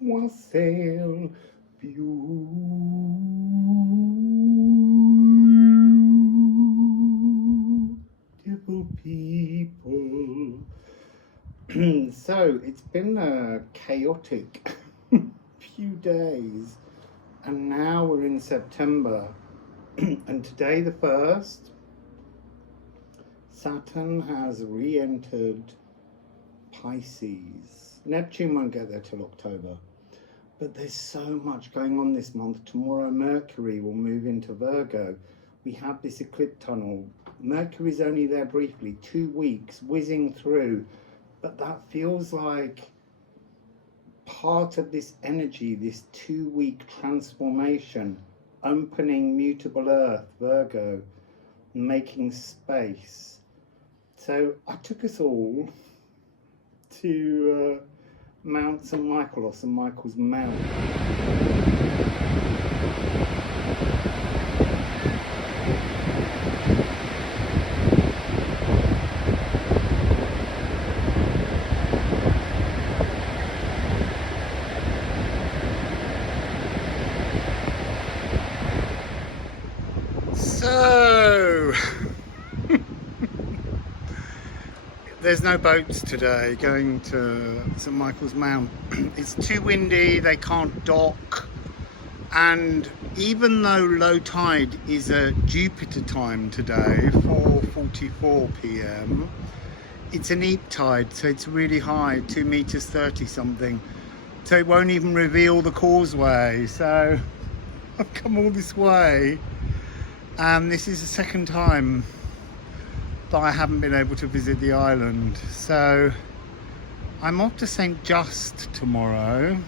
Wassail, beautiful people. So it's been a chaotic few days, and now we're in September. And today, the 1st, Saturn has re-entered Pisces. Neptune won't get there till October. But there's so much going on this month. Tomorrow, Mercury will move into Virgo. We have this eclipse tunnel. Mercury's only there briefly, 2 weeks, whizzing through. But that feels like part of this energy, this 2-week transformation, opening mutable earth, Virgo, making space. So I took us all to Mount St. Michael, or St. Michael's Mount. So there's no boats today going to St. Michael's Mount. It's too windy, they can't dock, and even though low tide is at Jupiter time today, 4:44 p.m, it's a neap tide, so it's really high, 2 meters 30 something, so it won't even reveal the causeway. So I've come all this way, and this is the second time that I haven't been able to visit the island. So I'm off to St. Just tomorrow,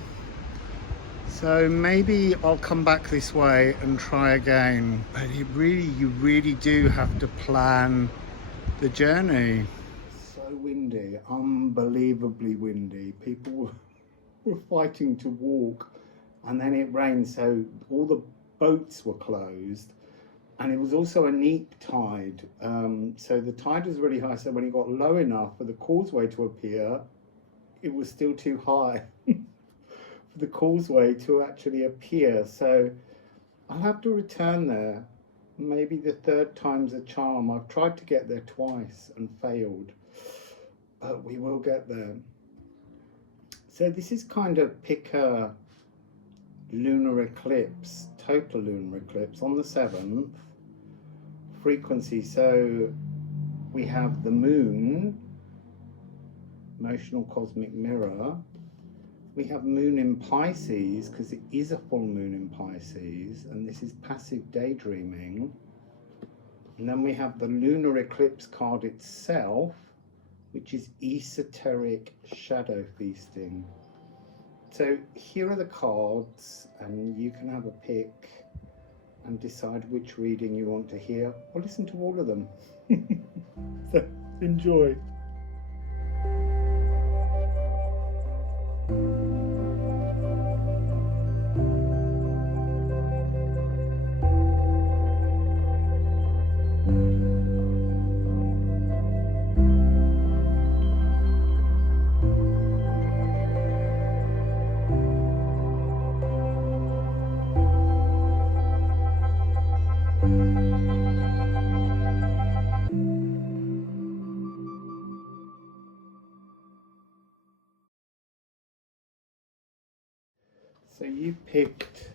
so maybe I'll come back this way and try again. But you really do have to plan the journey. So windy, unbelievably windy. People were fighting to walk, and then it rained, so all the boats were closed. And it was also a neap tide, so the tide was really high, so when it got low enough for the causeway to appear, it was still too high for the causeway to actually appear. So I'll have to return there. Maybe the 3rd time's a charm. I've tried to get there twice and failed, but we will get there. So this is kind of pick a lunar eclipse, total lunar eclipse on the 7th. Frequency, so we have the moon, emotional cosmic mirror. We have moon in Pisces, because it is a full moon in Pisces, and this is passive daydreaming. And then we have the lunar eclipse card itself, which is esoteric shadow feasting. So here are the cards, and you can have a pick and decide which reading you want to hear, or listen to all of them. So enjoy. So you picked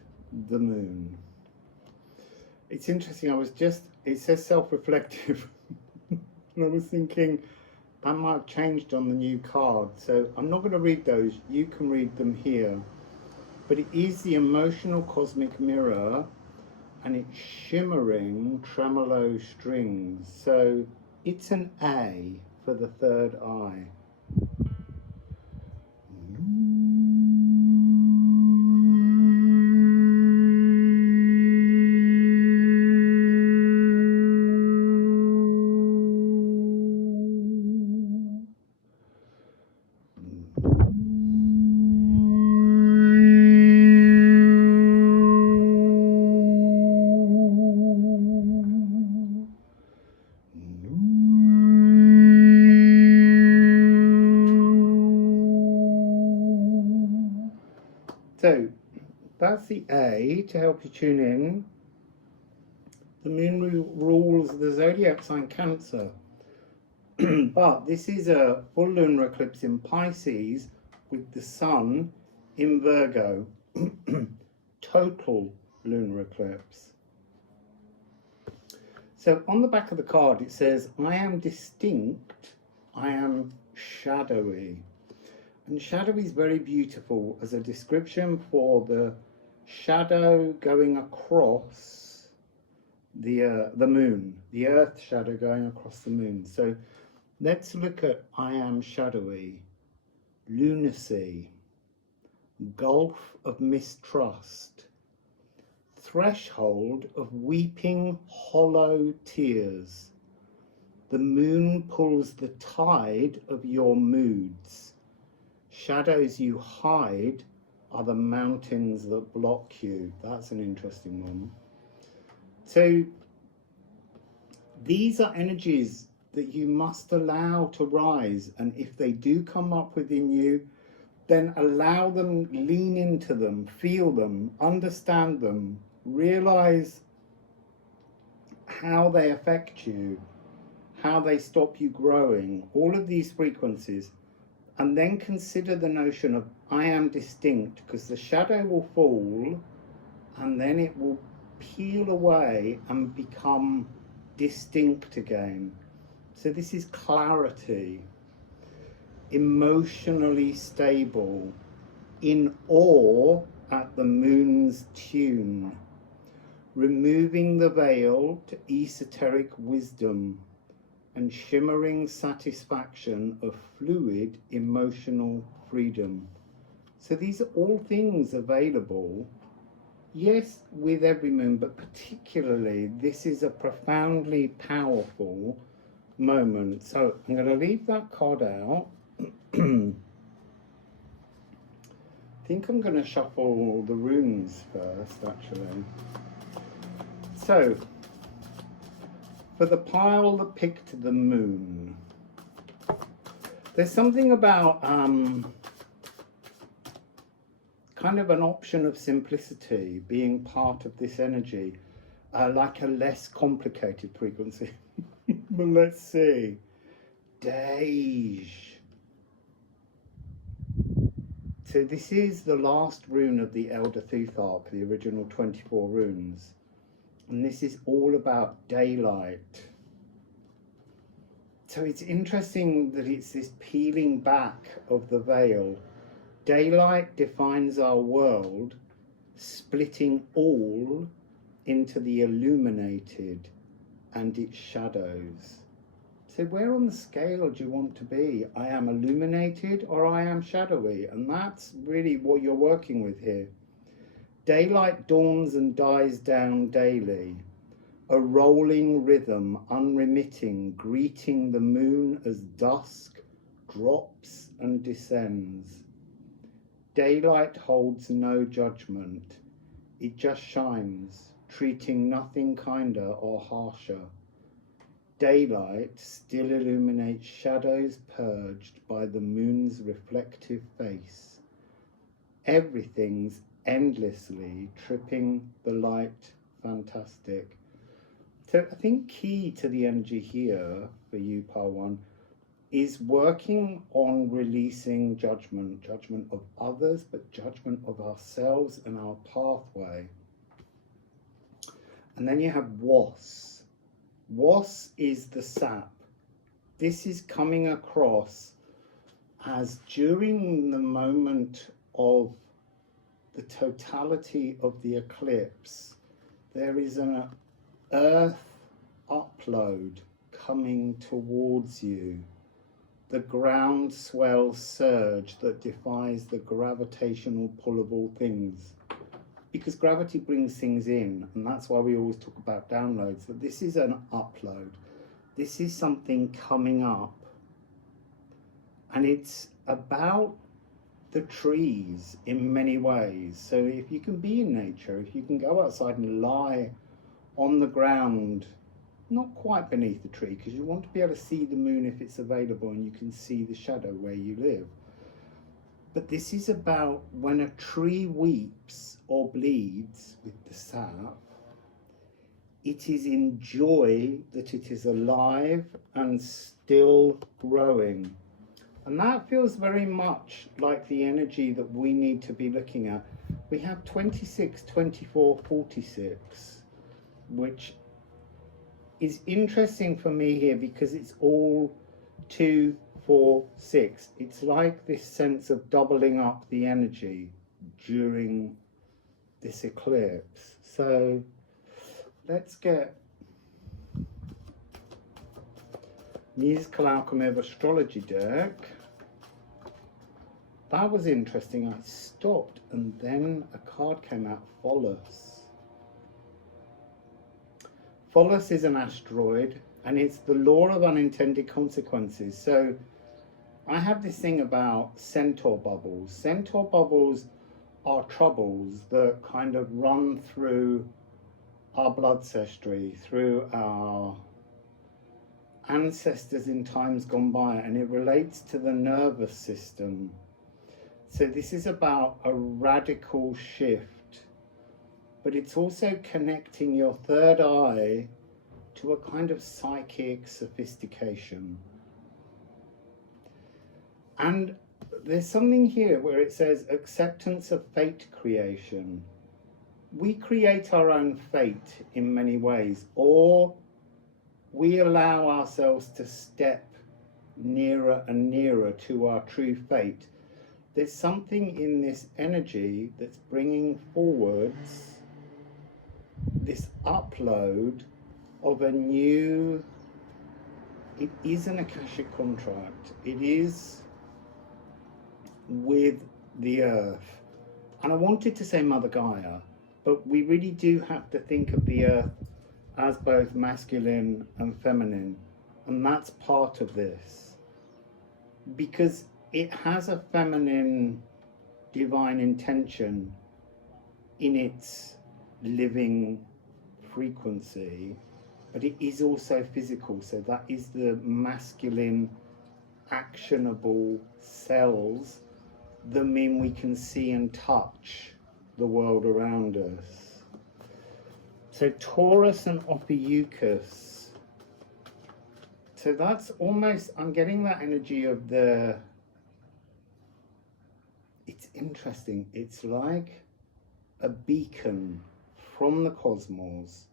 the moon. It's interesting, it says self-reflective, and I was thinking that might have changed on the new card, so I'm not going to read those, you can read them here. But it is the emotional cosmic mirror, and it's shimmering tremolo strings, so it's an A for the 3rd eye. So that's the A to help you tune in. The moon rules the zodiac sign Cancer. But this is a full lunar eclipse in Pisces with the sun in Virgo. Total lunar eclipse. So on the back of the card it says, I am distinct, I am shadowy. And shadowy is very beautiful as a description for the shadow going across the moon, the earth shadow going across the moon. So let's look at I am shadowy, lunacy, gulf of mistrust, threshold of weeping hollow tears. The moon pulls the tide of your moods. Shadows you hide are the mountains that block you. That's an interesting one. So these are energies that you must allow to rise, and if they do come up within you, then allow them, lean into them, feel them, understand them, realize how they affect you, how they stop you growing, all of these frequencies, and then consider the notion of I am distinct, because the shadow will fall and then it will peel away and become distinct again. So this is clarity, emotionally stable, in awe at the moon's tune, removing the veil to esoteric wisdom and shimmering satisfaction of fluid emotional freedom. So these are all things available, yes, with every moon, but particularly this is a profoundly powerful moment. So I'm going to leave that card out. I think I'm going to shuffle the runes first, actually. So, for the pile that picked the moon, there's something about kind of an option of simplicity being part of this energy, like a less complicated frequency. But let's see. Dej. So this is the last rune of the Elder Thuthark, the original 24 runes. And this is all about daylight. So it's interesting that it's this peeling back of the veil. Daylight defines our world, splitting all into the illuminated and its shadows. So where on the scale do you want to be? I am illuminated or I am shadowy? And that's really what you're working with here. Daylight dawns and dies down daily, a rolling rhythm, unremitting, greeting the moon as dusk drops and descends. Daylight holds no judgment. It just shines, treating nothing kinder or harsher. Daylight still illuminates shadows purged by the moon's reflective face. Everything's endlessly tripping the light fantastic. So I think key to the energy here for you, Pile 1, is working on releasing judgment of others, but judgment of ourselves and our pathway. And then you have Was. Was is the sap. This is coming across as during the moment of the totality of the eclipse, there is an earth upload coming towards you. The groundswell surge that defies the gravitational pull of all things. Because gravity brings things in, and that's why we always talk about downloads, that this is an upload. This is something coming up. And it's about the trees in many ways. So if you can be in nature, if you can go outside and lie on the ground, not quite beneath the tree, because you want to be able to see the moon if it's available and you can see the shadow where you live. But this is about when a tree weeps or bleeds with the sap, it is in joy that it is alive and still growing. And that feels very much like the energy that we need to be looking at. We have 26, 24, 46, which is interesting for me here because it's all 2, 4, 6. It's like this sense of doubling up the energy during this eclipse. So let's get Musical Alchemy of Astrology deck. That was interesting. I stopped and then a card came out, Pholus. Pholus is an asteroid and it's the law of unintended consequences. So I have this thing about centaur bubbles. Centaur bubbles are troubles that kind of run through our blood ancestry, through our ancestors in times gone by, and it relates to the nervous system. So this is about a radical shift, but it's also connecting your third eye to a kind of psychic sophistication. And there's something here where it says acceptance of fate creation. We create our own fate in many ways, or we allow ourselves to step nearer and nearer to our true fate. There's something in this energy that's bringing forwards this upload of a new, it is an Akashic contract. It is with the earth. And I wanted to say Mother Gaia, but we really do have to think of the earth as both masculine and feminine, and that's part of this because it has a feminine divine intention in its living frequency, but it is also physical. So that is the masculine actionable cells that mean we can see and touch the world around us. So Taurus and Ophiuchus. So that's almost, I'm getting that energy of the, it's interesting. It's like a beacon from the cosmos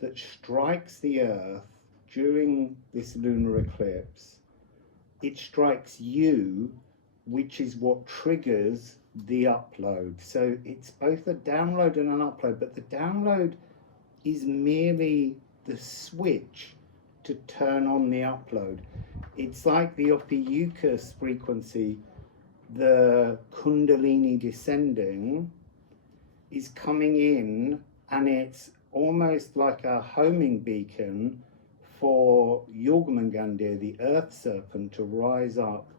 that strikes the earth during this lunar eclipse. It strikes you, which is what triggers the upload. So it's both a download and an upload, but the download is merely the switch to turn on the upload. It's like the Ophiuchus frequency, the Kundalini descending is coming in, and it's almost like a homing beacon for Yogmangandir, the earth serpent, to rise up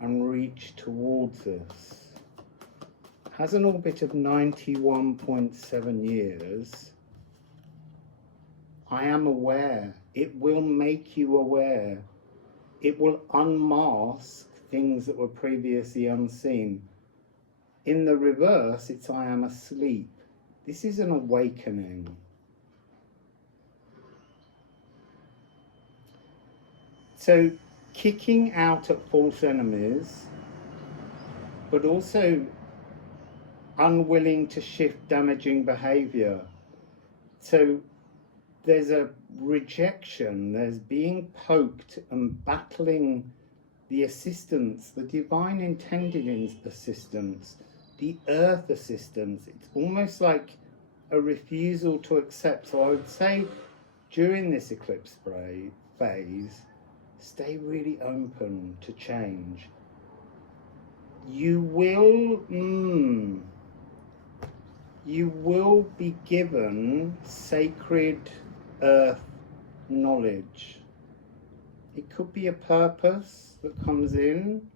and reach towards us. Has an orbit of 91.7 years. I am aware. It will make you aware. It will unmask things that were previously unseen. In the reverse, it's I am asleep. This is an awakening. So kicking out at false enemies, but also unwilling to shift damaging behavior. So there's a rejection, there's being poked and battling the assistance, the divine intended assistance, the earth assistance. It's almost like a refusal to accept. So I would say during this eclipse phase, stay really open to change. You will be given sacred earth knowledge. It could be a purpose that comes in,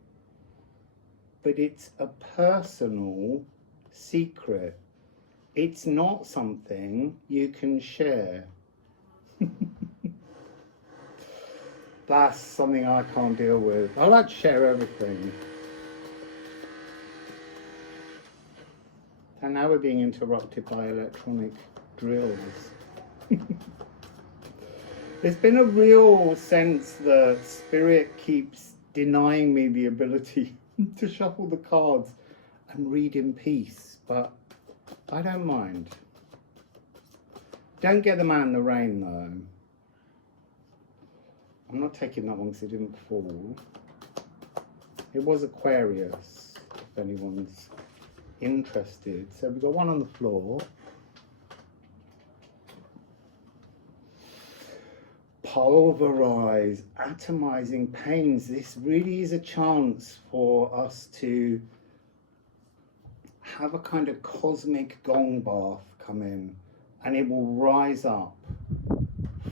but it's a personal secret. It's not something you can share. That's something I can't deal with. I like to share everything. And now we're being interrupted by electronic drills. There's been a real sense that Spirit keeps denying me the ability to shuffle the cards and read in peace, but I don't mind. Don't get the man in the rain though. I'm not taking that one because it didn't fall. It was Aquarius, if anyone's interested. So we've got one on the floor. Pulverize, atomizing pains. This really is a chance for us to have a kind of cosmic gong bath come in, and it will rise up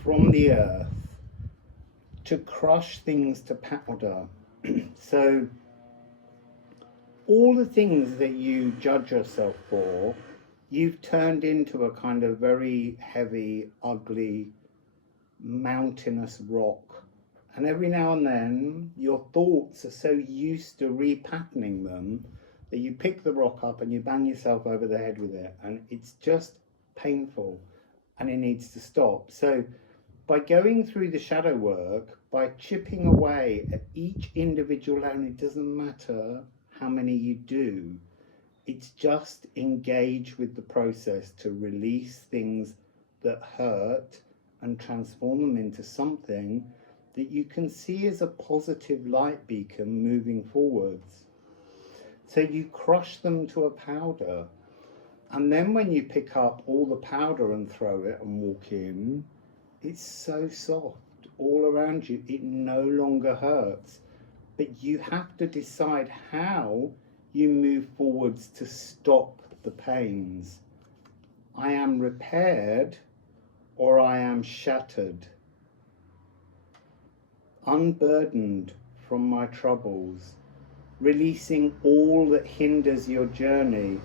from the earth to crush things to powder. So all the things that you judge yourself for, you've turned into a kind of very heavy, ugly, mountainous rock. And every now and then, your thoughts are so used to repatterning them that you pick the rock up and you bang yourself over the head with it. And it's just painful and it needs to stop. So by going through the shadow work, by chipping away at each individual loan, it doesn't matter how many you do, it's just engage with the process to release things that hurt and transform them into something that you can see as a positive light beacon moving forwards. So you crush them to a powder, and then when you pick up all the powder and throw it and walk in, it's so soft all around you, it no longer hurts. But you have to decide how you move forwards to stop the pains. I am repaired or I am shattered, unburdened from my troubles, releasing all that hinders your journey,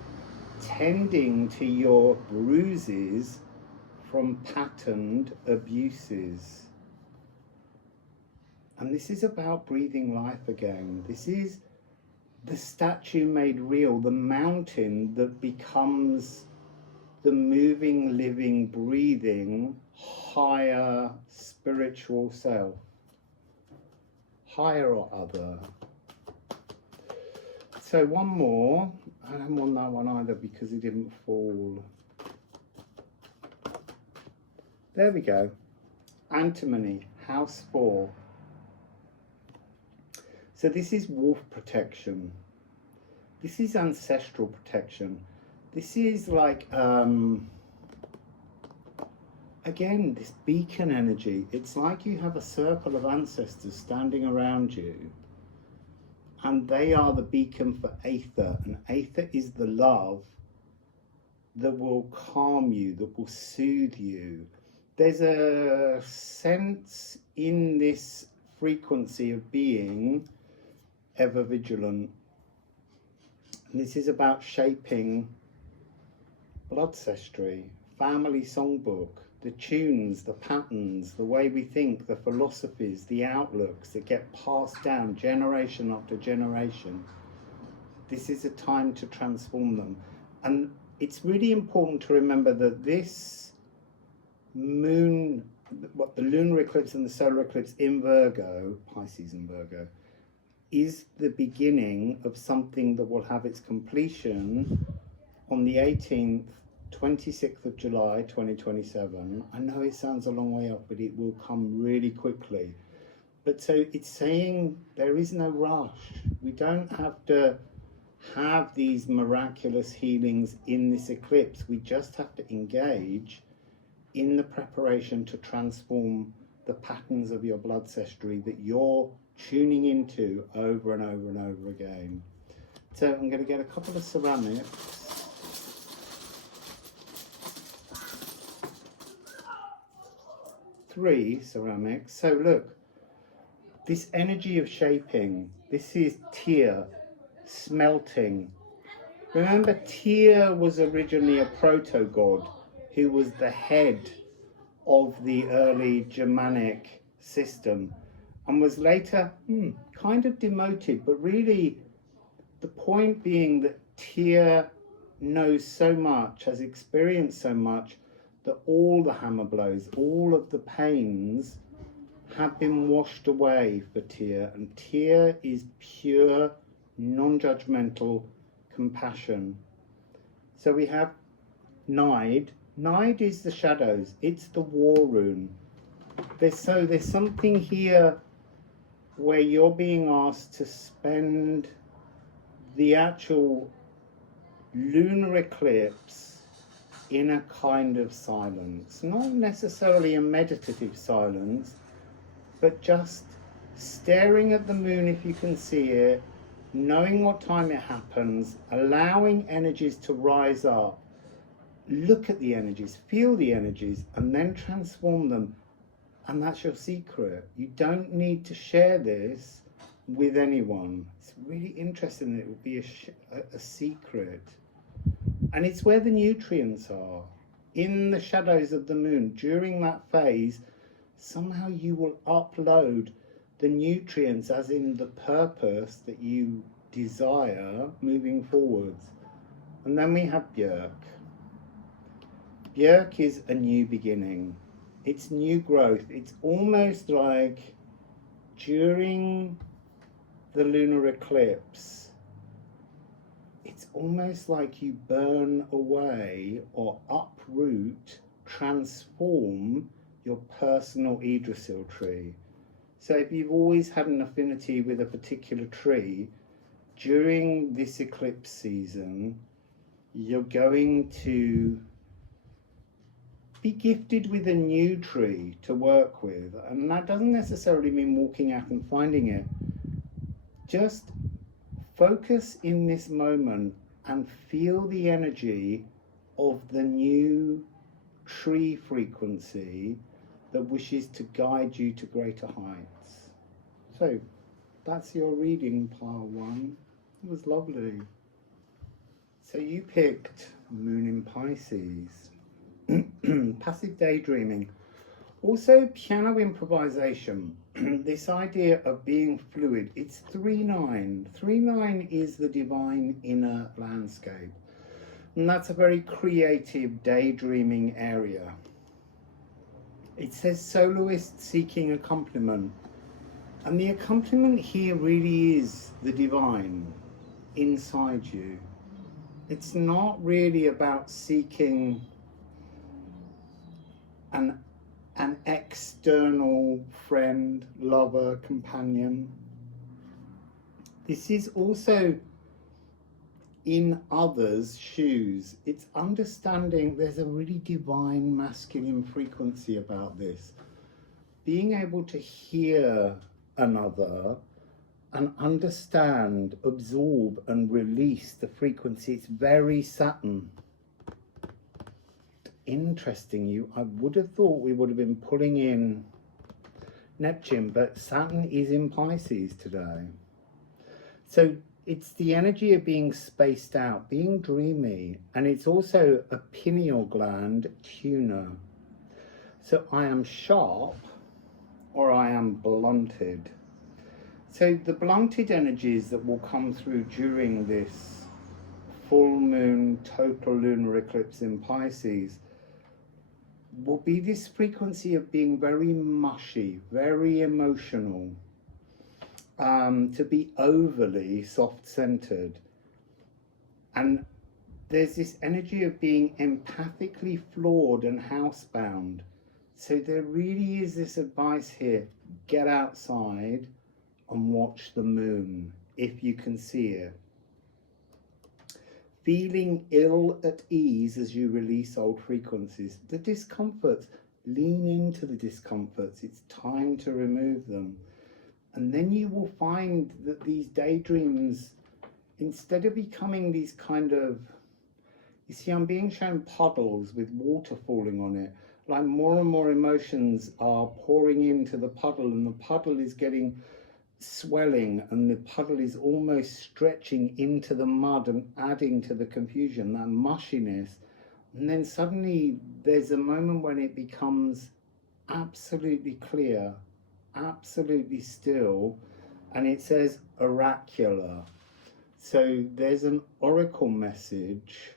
tending to your bruises from patterned abuses. And this is about breathing life again. This is the statue made real, the mountain that becomes the moving, living, breathing, higher spiritual self. Higher or other. So one more. I don't want that one either because it didn't fall. There we go. Antimony, house 4. So this is wolf protection. This is ancestral protection. This is like, again, this beacon energy. It's like you have a circle of ancestors standing around you, and they are the beacon for Æther. And Æther is the love that will calm you, that will soothe you. There's a sense in this frequency of being ever vigilant. And this is about shaping bloodcestry, family songbook, the tunes, the patterns, the way we think, the philosophies, the outlooks that get passed down generation after generation. This is a time to transform them. And it's really important to remember that this moon, what the lunar eclipse and the solar eclipse in Virgo, Pisces and Virgo, is the beginning of something that will have its completion on the 18th, 26th of July 2027. I know it sounds a long way off, but it will come really quickly. But so it's saying there is no rush. We don't have to have these miraculous healings in this eclipse. We just have to engage in the preparation to transform the patterns of your bloodcestry that you're tuning into over and over and over again. So I'm going to get a couple of ceramics. Three ceramics. So look, this energy of shaping, this is Tyr, smelting. Remember, Tyr was originally a proto-god who was the head of the early Germanic system and was later kind of demoted, but really the point being that Tyr knows so much, has experienced so much, that all the hammer blows, all of the pains have been washed away for Tia. And Tia is pure, non-judgmental compassion. So we have Nide. Nide is the shadows. It's the war rune. There's something here where you're being asked to spend the actual lunar eclipse in a kind of silence, not necessarily a meditative silence, but just staring at the moon if you can see it, knowing what time it happens, allowing energies to rise up, look at the energies, feel the energies, and then transform them. And that's your secret. You don't need to share this with anyone. It's really interesting that it would be a secret. And it's where the nutrients are, in the shadows of the moon. During that phase, somehow you will upload the nutrients, as in the purpose that you desire moving forwards. And then we have Björk. Björk is a new beginning. It's new growth. It's almost like during the lunar eclipse, it's almost like you burn away or uproot, transform your personal Yggdrasil tree. So if you've always had an affinity with a particular tree, during this eclipse season, you're going to be gifted with a new tree to work with. And that doesn't necessarily mean walking out and finding it. Just focus in this moment and feel the energy of the new tree frequency that wishes to guide you to greater heights. So that's your reading, pile one. It was lovely. So you picked Moon in Pisces. Passive daydreaming. Also piano improvisation. This idea of being fluid. It's 3-9. 3-9 is the divine inner landscape. And that's a very creative daydreaming area. It says soloist seeking accompaniment. And the accompaniment here really is the divine inside you. It's not really about seeking an external friend, lover, companion. This is also in others' shoes. It's understanding there's a really divine masculine frequency about this. Being able to hear another and understand, absorb and release the frequency. It's very Saturn. Interesting, I would have thought we would have been pulling in Neptune, but Saturn is in Pisces today. So it's the energy of being spaced out, being dreamy, and it's also a pineal gland tuner. So I am sharp or I am blunted. So the blunted energies that will come through during this full moon total lunar eclipse in Pisces will be this frequency of being very mushy, very emotional, to be overly soft-centered. And there's this energy of being empathically flawed and housebound. So there really is this advice here: get outside and watch the moon if you can see it. Feeling ill at ease as you release old frequencies. The discomforts, lean into the discomforts. It's time to remove them. And then you will find that these daydreams, instead of becoming these kind of, you see, I'm being shown puddles with water falling on it. Like more and more emotions are pouring into the puddle, and the puddle is getting swelling, and the puddle is almost stretching into the mud and adding to the confusion, that mushiness. And then suddenly there's a moment when it becomes absolutely clear, absolutely still, and it says oracular. So there's an oracle message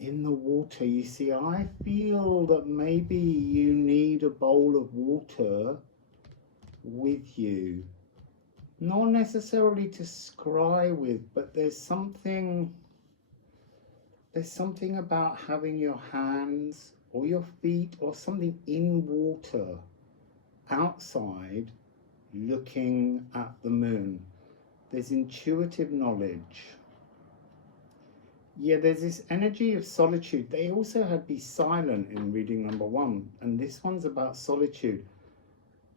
in the water. You see, I feel that maybe you need a bowl of water with you. Not necessarily to scry with, but there's something about having your hands or your feet or something in water outside looking at the moon. There's intuitive knowledge. Yeah, there's this energy of solitude. They also had Be Silent in reading number 1, and this one's about solitude.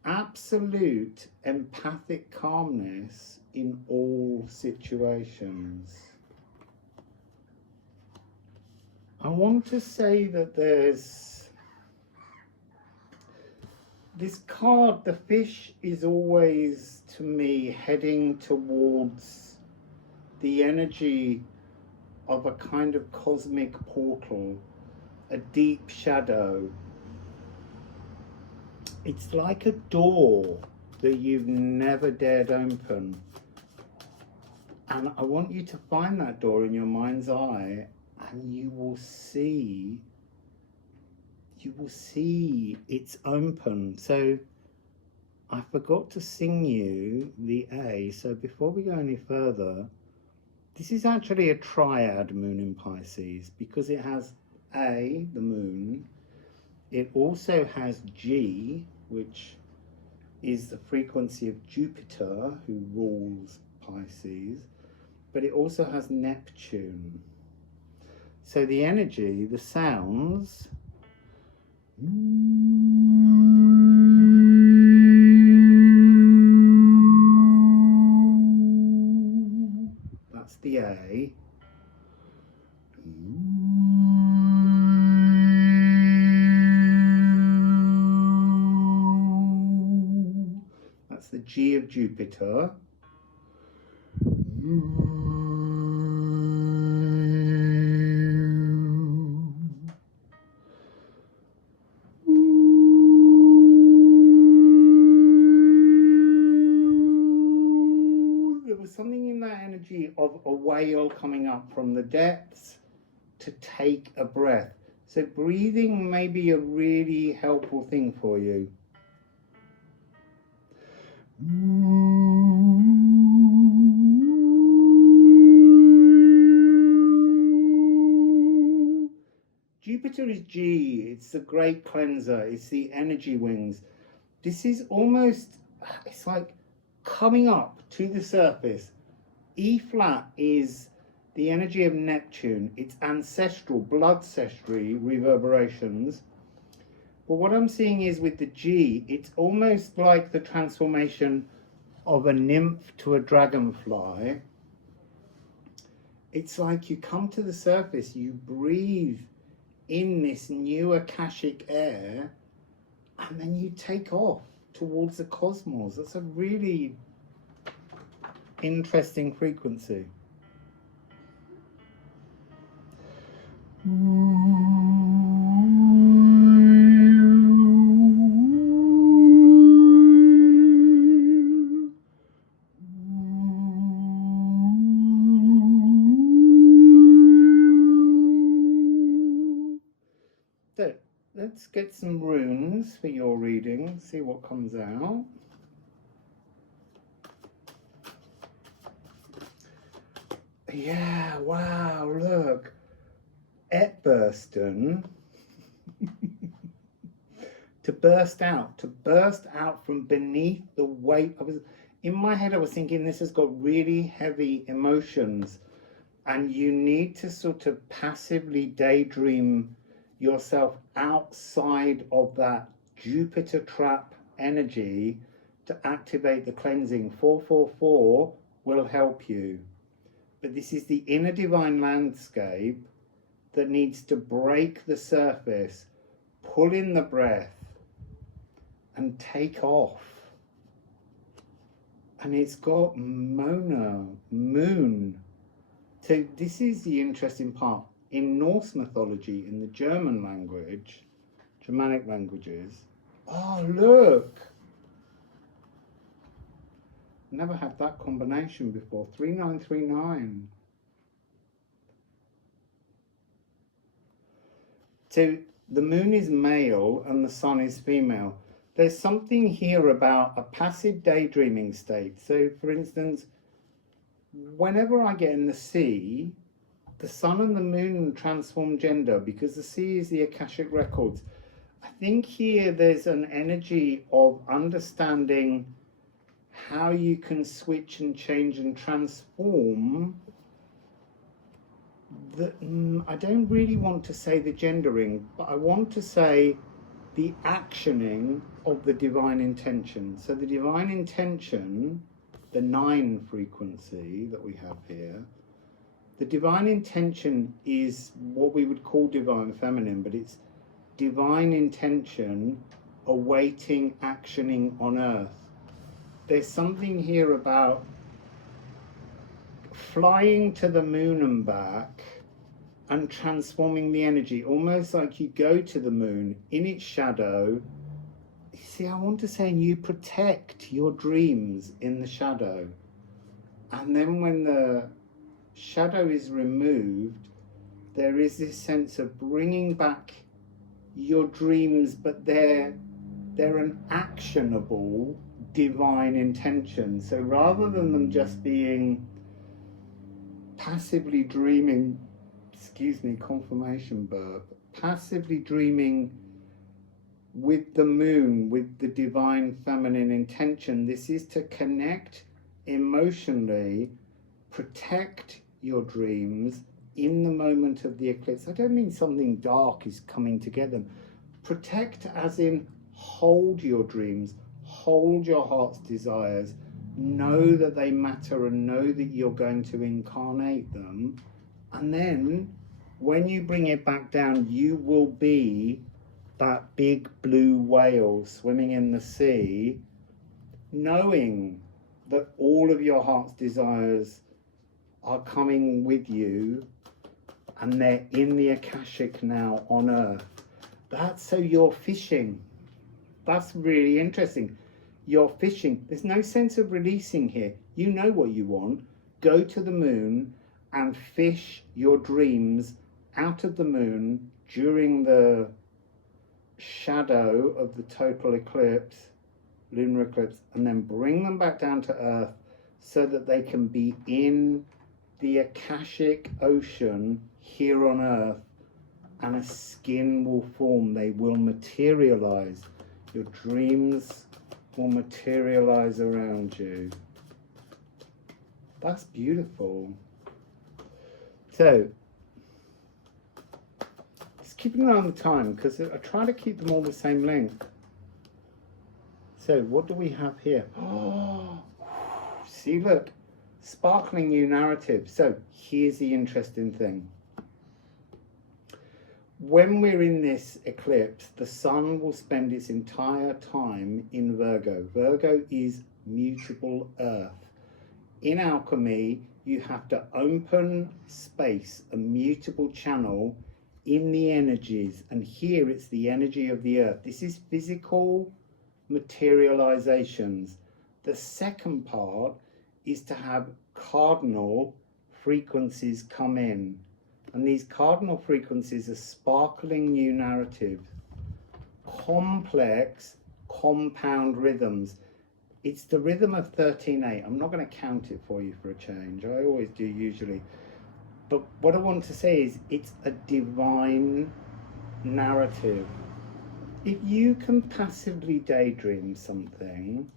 Absolute empathic calmness in all situations. I want to say that there's this card, the fish is always, to me, heading towards the energy of a kind of cosmic portal, a deep shadow. It's like a door that you've never dared open. And I want you to find that door in your mind's eye, and you will see it's open. So I forgot to sing you the A. So before we go any further, this is actually a triad moon in Pisces, because it has A, the moon. It also has G, which is the frequency of Jupiter, who rules Pisces, but it also has Neptune. So the energy, the sounds, that's the A. That's the G of Jupiter. There was something in that energy of a whale coming up from the depths to take a breath. So breathing may be a really helpful thing for you. Jupiter is G, it's the great cleanser, it's the energy wings. This is almost, it's like coming up to the surface. E flat is the energy of Neptune, it's ancestral, bloodcestry reverberations. But what I'm seeing is with the G, it's almost like the transformation of a nymph to a dragonfly. It's like you come to the surface, you breathe in this new Akashic air, and then you take off towards the cosmos. That's a really interesting frequency. So let's get some runes for your reading, see what comes out. Yeah, wow, look. Etbursten. To burst out from beneath the weight. In my head I was thinking this has got really heavy emotions, and you need to sort of passively daydream yourself outside of that Jupiter trap energy to activate the cleansing. 444 will help you. But this is the inner divine landscape that needs to break the surface, pull in the breath, and take off. And it's got Mona, moon. So this is the interesting part. In Norse mythology, in the German language, Germanic languages, oh look! Never had that combination before. 3939. So the moon is male and the sun is female. There's something here about a passive daydreaming state. So for instance, whenever I get in the sea, the sun and the moon transform gender because the sea is the Akashic records. I think here there's an energy of understanding how you can switch and change and transform I don't really want to say the gendering, but I want to say the actioning of the divine intention. So the divine intention, the 9 frequency that we have here, the divine intention is what we would call divine feminine, but it's divine intention awaiting actioning on earth. There's something here about flying to the moon and back and transforming the energy, almost like you go to the moon in its shadow. You see, I want to say, and you protect your dreams in the shadow. And then when the shadow is removed, there is this sense of bringing back your dreams, but they're an actionable divine intention. So rather than them just being passively dreaming, excuse me, confirmation burp, passively dreaming with the moon, with the divine feminine intention, this is to connect emotionally, protect your dreams in the moment of the eclipse. I don't mean something dark is coming together. Protect as in hold your dreams, hold your heart's desires, know that they matter and know that you're going to incarnate them. And then when you bring it back down, you will be that big blue whale swimming in the sea, knowing that all of your heart's desires are coming with you and they're in the Akashic now on earth. That's so you're fishing. That's really interesting. You're fishing. There's no sense of releasing here. You know what you want. Go to the moon and fish your dreams out of the moon during the shadow of the total eclipse, lunar eclipse, and then bring them back down to earth so that they can be in the Akashic ocean here on earth, and a skin will form. They will materialize. Your dreams will materialize around you. That's beautiful. So just keeping an eye on the time, because I try to keep them all the same length. So what do we have here? Oh, see, look, sparkling new narrative. So here's the interesting thing. When we're in this eclipse, the sun will spend its entire time in Virgo. Virgo is mutable earth. In alchemy, you have to open space, a mutable channel in the energies. And here it's the energy of the earth. This is physical materializations. The second part is to have cardinal frequencies come in. And these cardinal frequencies are sparkling new narratives, complex, compound rhythms. It's the rhythm of 13/8. I'm not going to count it for you for a change. I always do usually. But what I want to say is it's a divine narrative. If you can passively daydream something,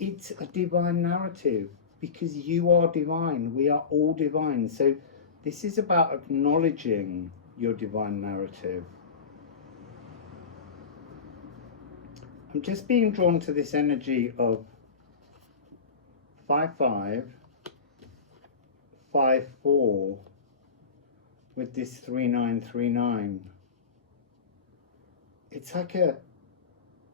it's a divine narrative because you are divine. We are all divine. So this is about acknowledging your divine narrative. I'm just being drawn to this energy of 5/5, 5/4 with this 3/9/3/9. It's like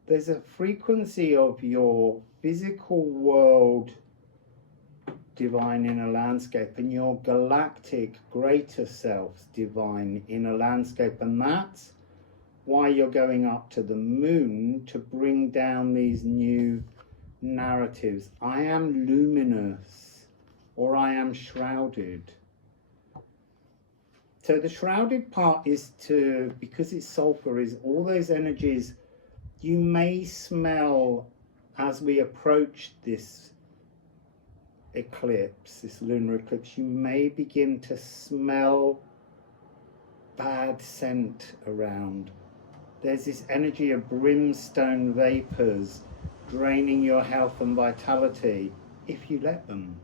there's a frequency of your physical world divine in a landscape and your galactic greater self's divine in a landscape, and that's why you're going up to the moon to bring down these new narratives. I am luminous, or I am shrouded. So the shrouded part is to, because it's sulfur, is all those energies you may smell as we approach this eclipse, this lunar eclipse. You may begin to smell bad scent around. There's this energy of brimstone vapors draining your health and vitality if you let them.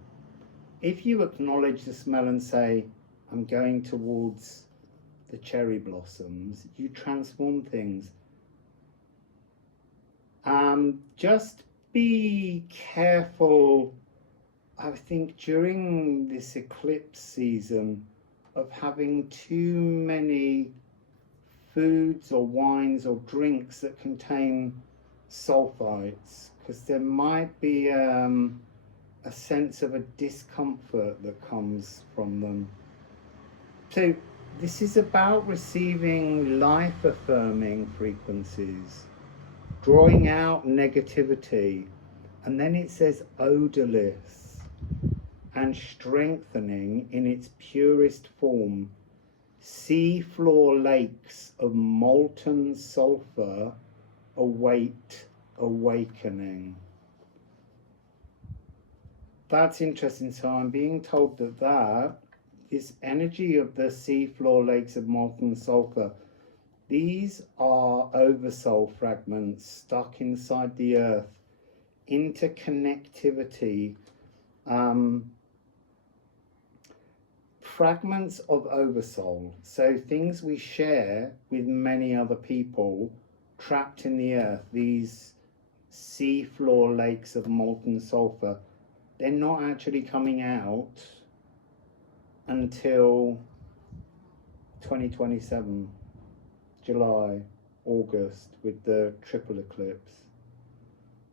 If you acknowledge the smell and say, I'm going towards the cherry blossoms, you transform things. Just be careful, I think, during this eclipse season of having too many foods or wines or drinks that contain sulfites, because there might be a sense of a discomfort that comes from them. So this is about receiving life-affirming frequencies, drawing out negativity, and then it says odorless and strengthening in its purest form, sea floor lakes of molten sulfur await awakening. That's interesting. So I'm being told that this energy of the sea floor lakes of molten sulfur, these are oversoul fragments stuck inside the earth, interconnectivity, fragments of oversoul. So things we share with many other people trapped in the earth, these sea floor lakes of molten sulfur, they're not actually coming out until 2027, July, August, with the triple eclipse,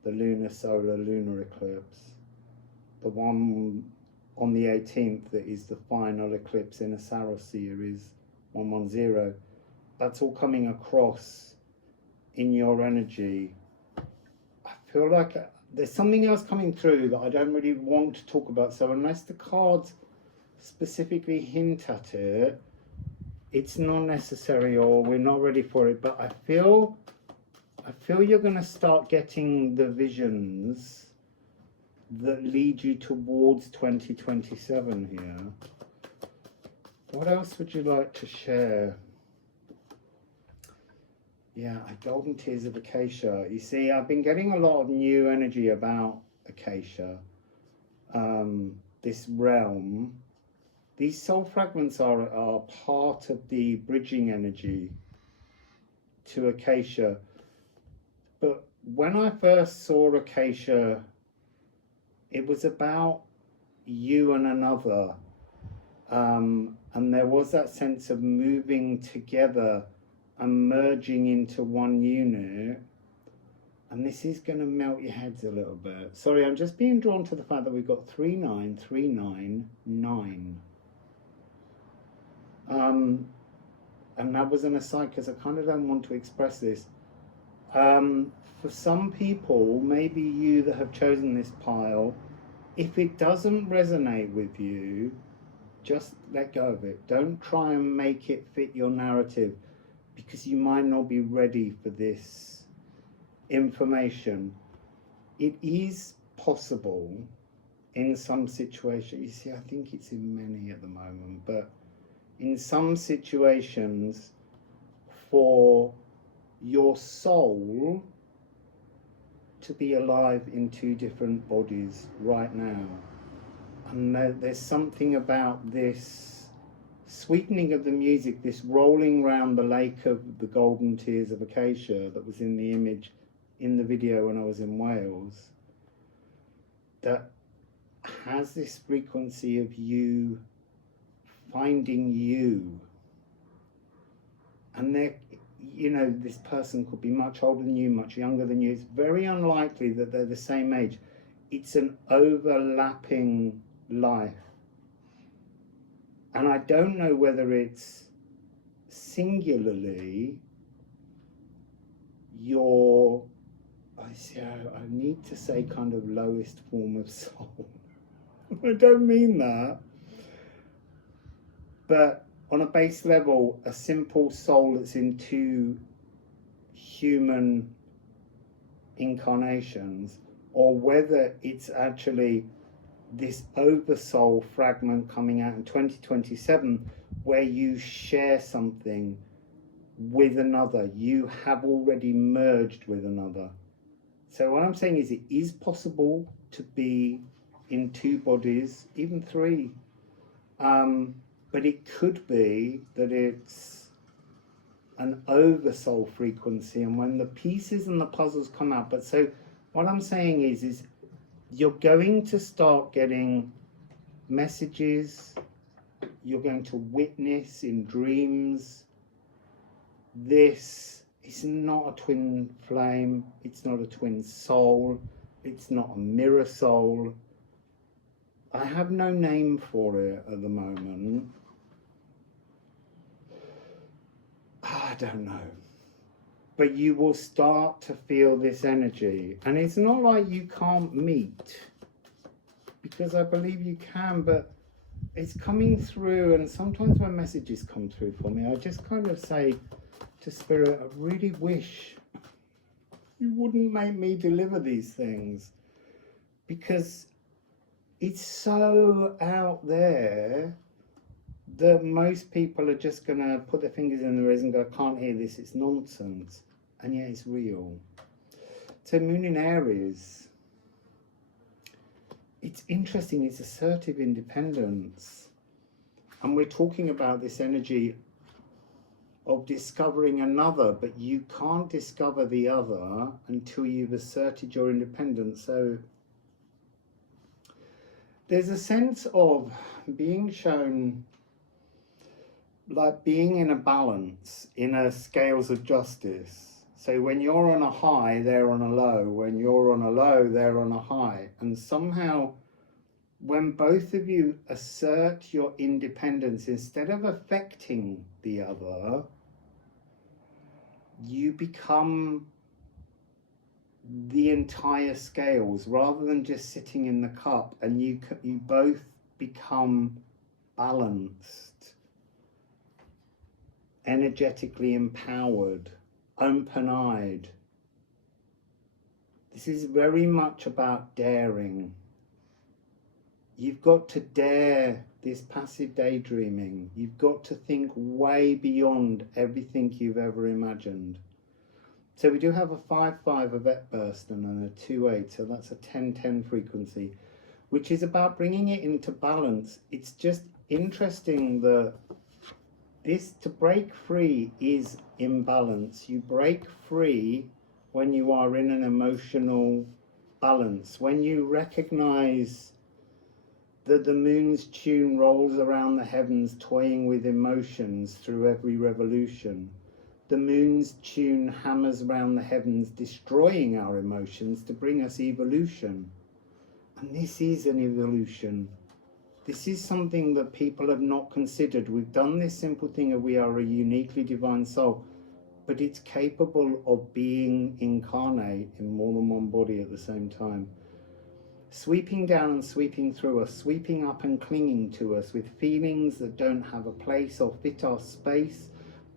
the lunar solar lunar eclipse, the one on the 18th that is the final eclipse in a Saros series, 110. That's all coming across in your energy. I feel like there's something else coming through that I don't really want to talk about, so unless the cards specifically hint at it, it's not necessary, or we're not ready for it. But I feel you're going to start getting the visions that lead you towards 2027 here. What else would you like to share? Yeah, Golden Tears of Acacia. You see, I've been getting a lot of new energy about Acacia, this realm. These soul fragments are part of the bridging energy to Acacia. But when I first saw Acacia, it was about you and another. And there was that sense of moving together and merging into one unit. And this is going to melt your heads a little bit. Sorry, I'm just being drawn to the fact that we've got 39399. And that was an aside because I kind of don't want to express this. For some people, maybe you that have chosen this pile, if it doesn't resonate with you, just let go of it. Don't try and make it fit your narrative, because you might not be ready for this information. It is possible in some situations. You see, I think it's in many at the moment, but in some situations, for your soul to be alive in two different bodies right now. And there's something about this sweetening of the music, this rolling round the lake of the golden tears of Acacia that was in the image in the video when I was in Wales, that has this frequency of you finding you. And there, you know, this person could be much older than you, much younger than you. It's very unlikely that they're the same age. It's an overlapping life. And I don't know whether it's singularly your, I need to say kind of lowest form of soul. I don't mean that. But on a base level, a simple soul that's in two human incarnations, or whether it's actually this oversoul fragment coming out in 2027 where you share something with another, you have already merged with another. So what I'm saying is it is possible to be in two bodies, even three, but it could be that it's an oversoul frequency, and when the pieces and the puzzles come out. But so what I'm saying is you're going to start getting messages, you're going to witness in dreams. This is not a twin flame, it's not a twin soul, it's not a mirror soul. I have no name for it at the moment. I don't know. But you will start to feel this energy. And it's not like you can't meet, because I believe you can, but it's coming through. And sometimes when messages come through for me, I just kind of say to Spirit, I really wish you wouldn't make me deliver these things, because it's so out there that most people are just going to put their fingers in their ears and go, I can't hear this, it's nonsense. And yet it's real. So Moon in Aries, it's interesting, it's assertive independence. And we're talking about this energy of discovering another, but you can't discover the other until you've asserted your independence. So there's a sense of being shown like being in a balance, in a scales of justice. So when you're on a high, they're on a low. When you're on a low, they're on a high. And somehow, when both of you assert your independence, instead of affecting the other, you become the entire scales rather than just sitting in the cup, and you both become balanced, energetically empowered, open-eyed. This is very much about daring. You've got to dare this passive daydreaming. You've got to think way beyond everything you've ever imagined. So we do have a 5-5 Yvette Burston and a 2-8, so that's a 10-10 frequency, which is about bringing it into balance. It's just interesting that this, to break free, is imbalance. You break free when you are in an emotional balance, when you recognize that the moon's tune rolls around the heavens, toying with emotions through every revolution. The moon's tune hammers around the heavens, destroying our emotions to bring us evolution. And this is an evolution. This is something that people have not considered. We've done this simple thing of we are a uniquely divine soul, but it's capable of being incarnate in more than one body at the same time. Sweeping down and sweeping through us, sweeping up and clinging to us with feelings that don't have a place or fit our space,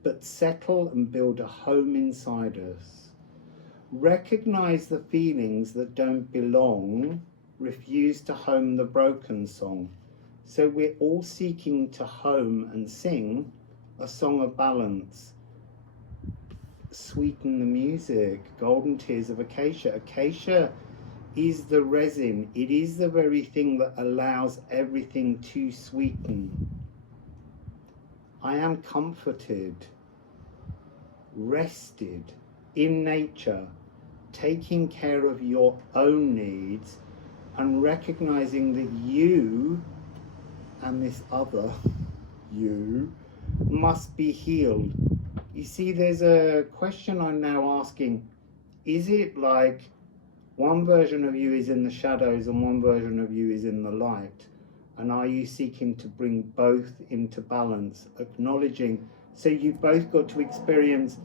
but settle and build a home inside us. Recognize the feelings that don't belong, refuse to home the broken song. So we're all seeking to home and sing a song of balance. Sweeten the music, golden tears of acacia. Acacia is the resin. It is the very thing that allows everything to sweeten. I am comforted, rested in nature, taking care of your own needs and recognizing that you and this other you must be healed. You see, there's a question I'm now asking. Is it like one version of you is in the shadows and one version of you is in the light? And are you seeking to bring both into balance, acknowledging, so you've both got to experience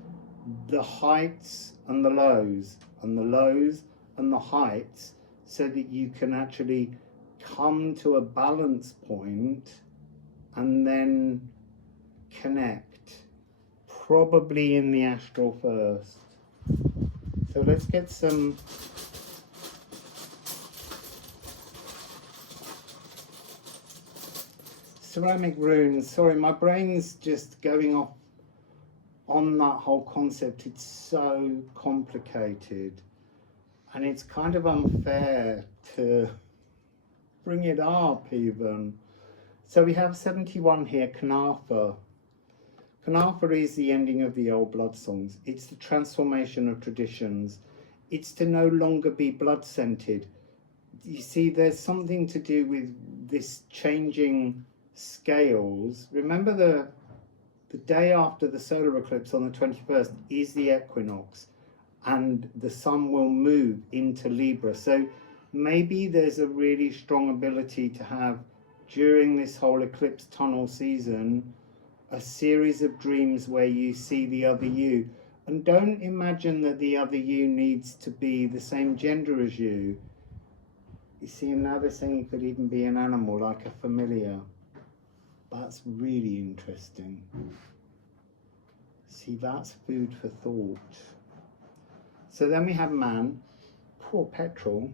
the heights and the lows, and the lows and the heights, so that you can actually come to a balance point and then connect, probably in the astral first. So let's get some ceramic runes. Sorry, my brain's just going off on that whole concept. It's so complicated and it's kind of unfair to bring it up even. So we have 71 here, Kanafa. Kanafa is the ending of the old blood songs. It's the transformation of traditions. It's to no longer be blood scented. You see, there's something to do with this changing scales. Remember the day after the solar eclipse on the 21st is the equinox, and the sun will move into Libra. So maybe there's a really strong ability to have, during this whole eclipse tunnel season, a series of dreams where you see the other you. And don't imagine that the other you needs to be the same gender as you. You see, and now they're saying it could even be an animal, like a familiar. That's really interesting. See, that's food for thought. So then we have man. Poor petrol.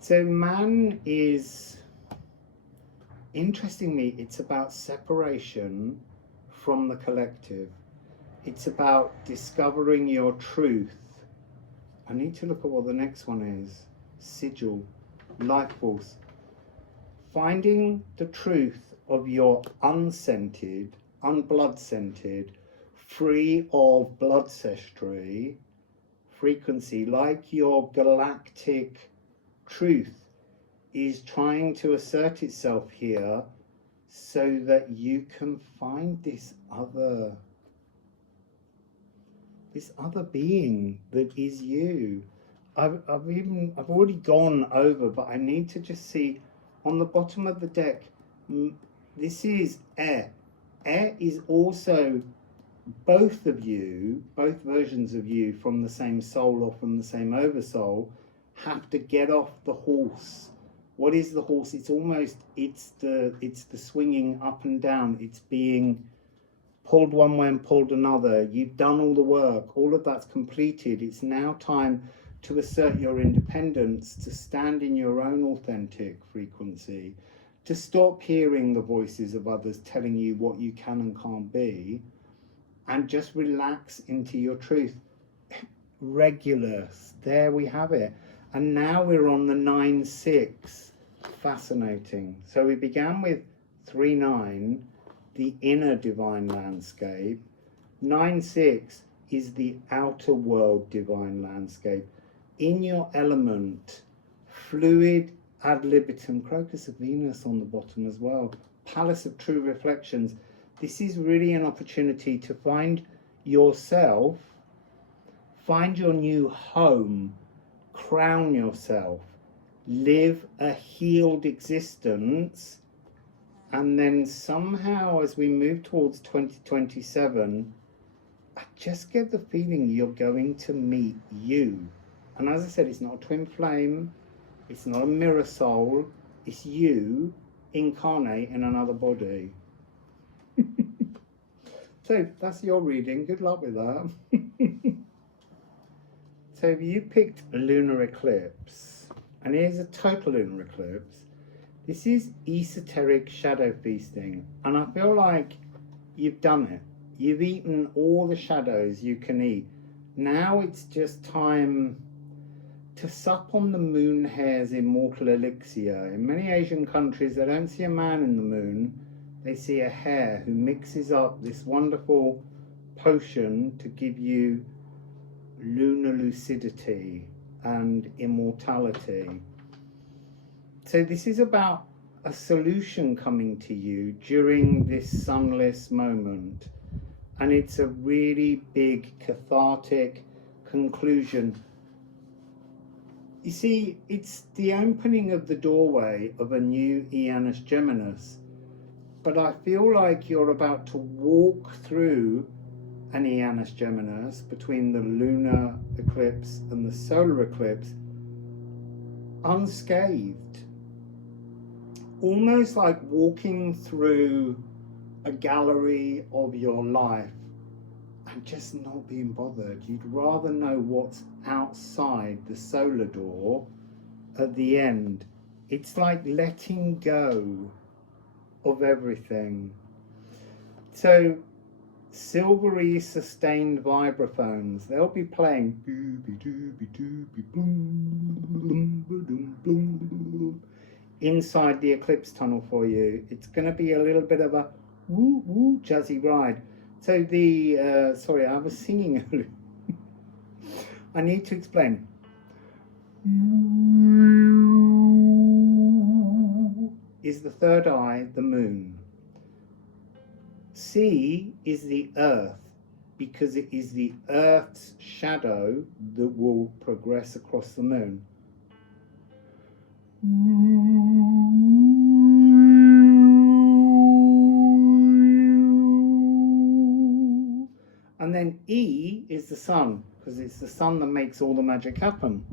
So man is, interestingly, it's about separation from the collective. It's about discovering your truth. I need to look at what the next one is. Sigil, life force. Finding the truth of your unscented, unblood scented, free of blood ancestry frequency, like your galactic truth is trying to assert itself here, so that you can find this other being that is you. I've already gone over, but I need to just see on the bottom of the deck. This is Air. Air is also both of you, both versions of you from the same soul or from the same oversoul, have to get off the horse. What is the horse? It's the swinging up and down. It's being pulled one way and pulled another. You've done all the work. All of that's completed. It's now time to assert your independence, to stand in your own authentic frequency, to stop hearing the voices of others telling you what you can and can't be, and just relax into your truth. Regulus, there we have it. And now we're on the 9-6. Fascinating. So we began with 3-9, the inner divine landscape. 9-6 is the outer world divine landscape. In your element, fluid ad libitum, crocus of Venus on the bottom as well, palace of true reflections. This is really an opportunity to find yourself, find your new home, crown yourself, live a healed existence, and then somehow as we move towards 2027, I just get the feeling you're going to meet you. And as I said, it's not a twin flame, it's not a mirror soul, it's you incarnate in another body. So that's your reading. Good luck with that. So you picked a lunar eclipse, and here's a total lunar eclipse. This is esoteric shadow feasting, and I feel like you've done it. You've eaten all the shadows you can eat. Now it's just time to sup on the moon hare's immortal elixir. In many Asian countries, they don't see a man in the moon. They see a hare who mixes up this wonderful potion to give you lunar lucidity and immortality. So this is about a solution coming to you during this sunless moment, and it's a really big cathartic conclusion. You see, it's the opening of the doorway of a new Janus Geminis, but I feel like you're about to walk through an Janus Geminis between the lunar eclipse and the solar eclipse unscathed. almost like walking through a gallery of your life and just not being bothered. You'd rather know what's outside the solar door at the end. It's like letting go of everything. So silvery sustained vibraphones, they'll be playing inside the eclipse tunnel for you. It's going to be a little bit of a woo woo jazzy ride. So the sorry, I was singing earlier. I need to explain. Is the third eye the moon. C is the earth, because it is the earth's shadow that will progress across the moon. And then E is the sun, because it's the sun that makes all the magic happen.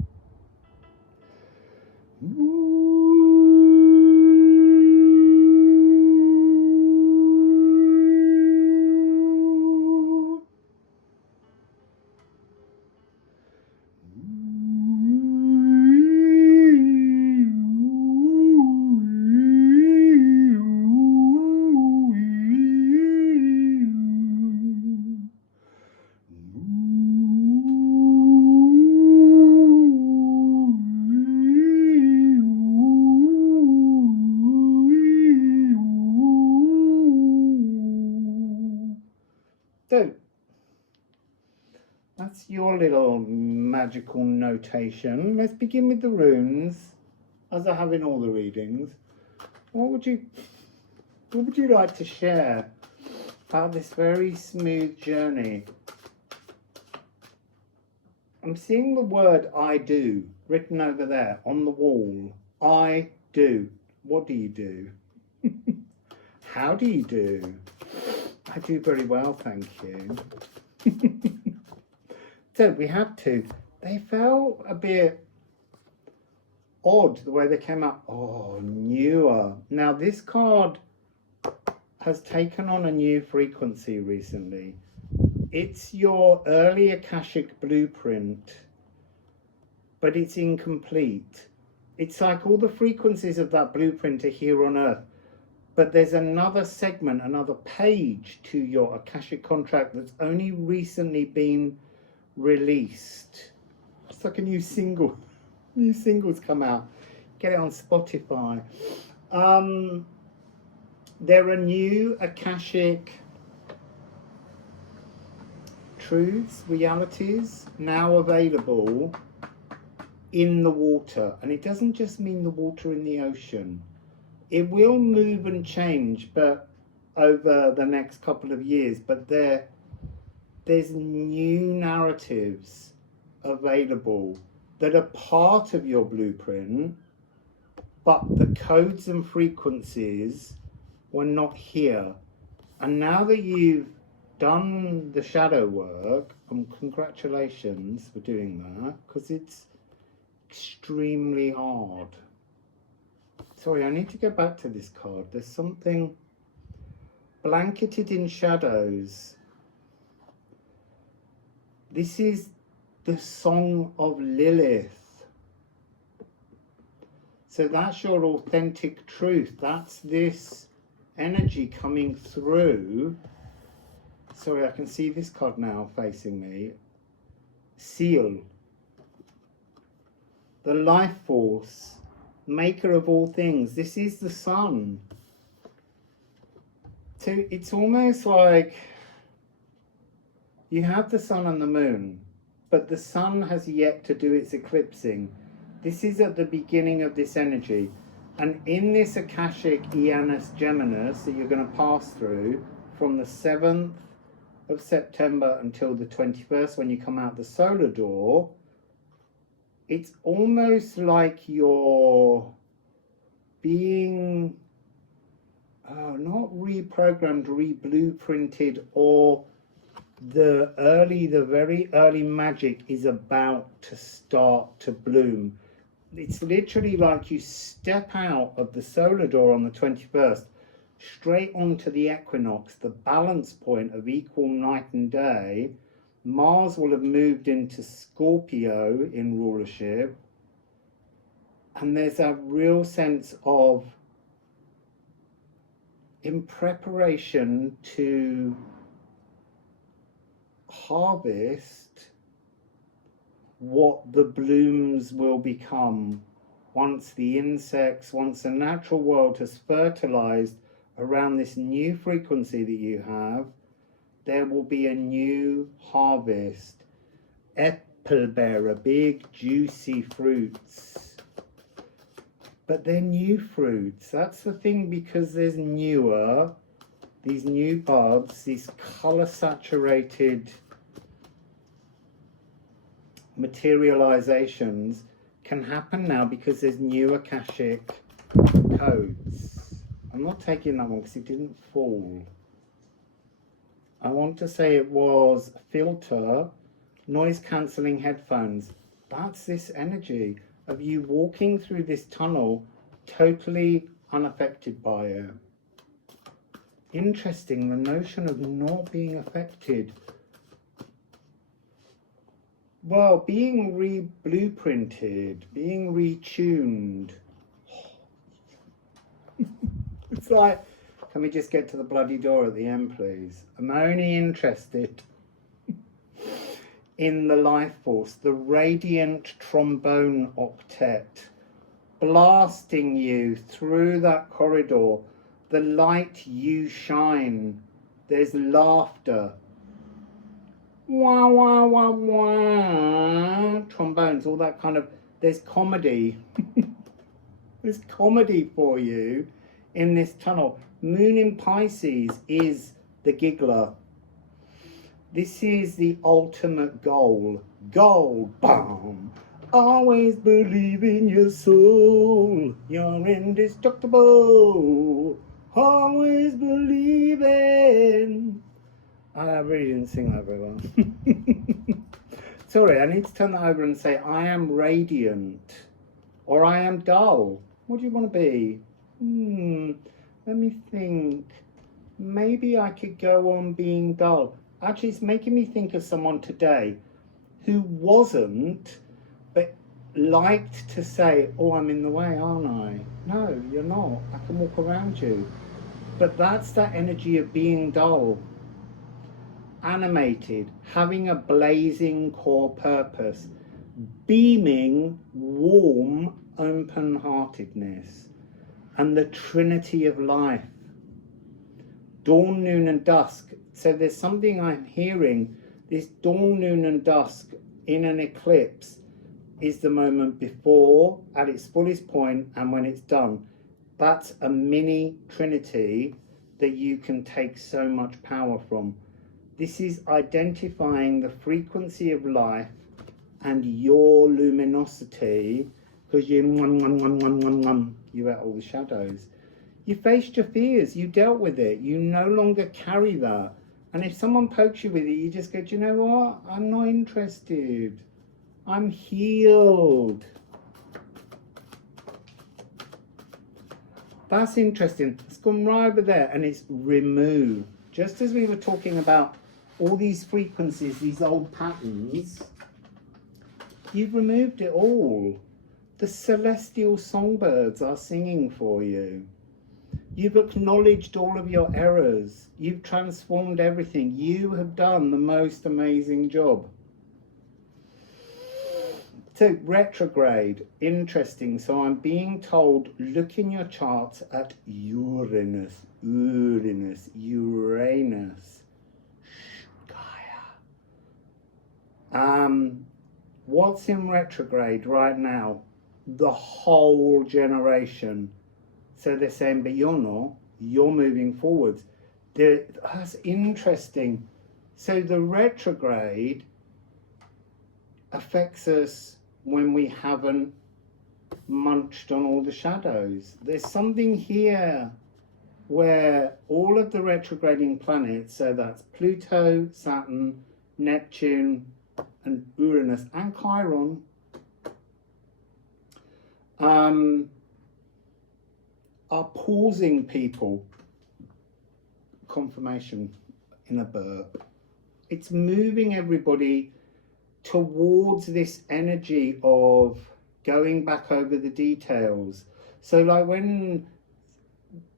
So that's your little magical notation. Let's begin with the runes, as I have in all the readings. What would you like to share about this very smooth journey? I'm seeing the word I do written over there on the wall. I do. What do you do? How do you do? I do very well, thank you. So we had to. They felt a bit odd the way they came up. Oh, newer. Now this card has taken on a new frequency recently. It's your early Akashic blueprint, but it's incomplete. It's like all the frequencies of that blueprint are here on Earth, but there's another segment, another page to your Akashic contract that's only recently been released. It's like a new single. New singles come out. Get it on Spotify. There are new Akashic truths, realities now available in the water. And it doesn't just mean the water in the ocean. It will move and change, but over the next couple of years. But there's new narratives available that are part of your blueprint, but the codes and frequencies were not here. And now that you've done the shadow work, and congratulations for doing that, because it's extremely hard. Sorry, I need to go back to this card. There's something blanketed in shadows. This is the Song of Lilith. So that's your authentic truth. That's this energy coming through. Sorry, I can see this card now facing me. Seal. The life force, maker of all things. This is the sun. So it's almost like you have the sun and the moon, but the sun has yet to do its eclipsing. This is at the beginning of this energy. And in this Akashic Eanus Geminus that you're going to pass through from the 7th of September until the 21st, when you come out the solar door, it's almost like you're being not reprogrammed, re-blueprinted, or the very early magic is about to start to bloom. it's literally like you step out of the solar door on the 21st, straight onto the equinox, the balance point of equal night and day. Mars will have moved into Scorpio in rulership, and there's a real sense of, in preparation to harvest what the blooms will become once the insects, once the natural world has fertilized around this new frequency that you have. There will be a new harvest. Apple bearer, big juicy fruits, but they're new fruits. That's the thing, because there's newer, these new buds, these color saturated materializations can happen now because there's new Akashic codes. I'm not taking that one because it didn't fall. I want to say it was filter, noise cancelling headphones. That's this energy of you walking through this tunnel totally unaffected by it. Interesting, the notion of not being affected. Well, being re-blueprinted, being retuned. It's like, can we just get to the bloody door at the end, please? I'm only interested in the life force, the radiant trombone octet, blasting you through that corridor, the light you shine. There's laughter. Wah, wah, wah, wah. Trombones, all that kind of, there's comedy. There's comedy for you in this tunnel. Moon in Pisces is the giggler. This is the ultimate goal. Goal, bam. Always believe in your soul. You're indestructible. Always believe in. I really didn't sing that very well. Sorry, I need to turn that over and say, I am radiant. Or I am dull. What do you want to be? Let me think. Maybe I could go on being dull. Actually, it's making me think of someone today who wasn't, but liked to say, oh, I'm in the way, aren't I? No, you're not. I can walk around you. But that's that energy of being dull. Animated, having a blazing core purpose, beaming, warm, open-heartedness, and the trinity of life. Dawn, noon, and dusk. So there's something I'm hearing. This dawn, noon, and dusk in an eclipse is the moment before, at its fullest point, and when it's done. That's a mini trinity that you can take so much power from. This is identifying the frequency of life and your luminosity, because you ate all the shadows. You faced your fears, you dealt with it, you no longer carry that. And if someone pokes you with it, you just go, do you know what? I'm not interested. I'm healed. That's interesting. It's gone right over there and it's removed. Just as we were talking about all these frequencies, these old patterns, you've removed it all. The celestial songbirds are singing for you. You've acknowledged all of your errors. You've transformed everything. You have done the most amazing job. So retrograde, interesting. So I'm being told, look in your charts at Uranus, Gaia. What's in retrograde right now? The whole generation. So they're saying, but you're not, you're moving forwards. That's interesting. So the retrograde affects us when we haven't munched on all the shadows. There's something here where all of the retrograding planets, so that's Pluto, Saturn, Neptune, and Uranus, and Chiron, are pausing people. Confirmation in a burp. It's moving everybody towards this energy of going back over the details. So like when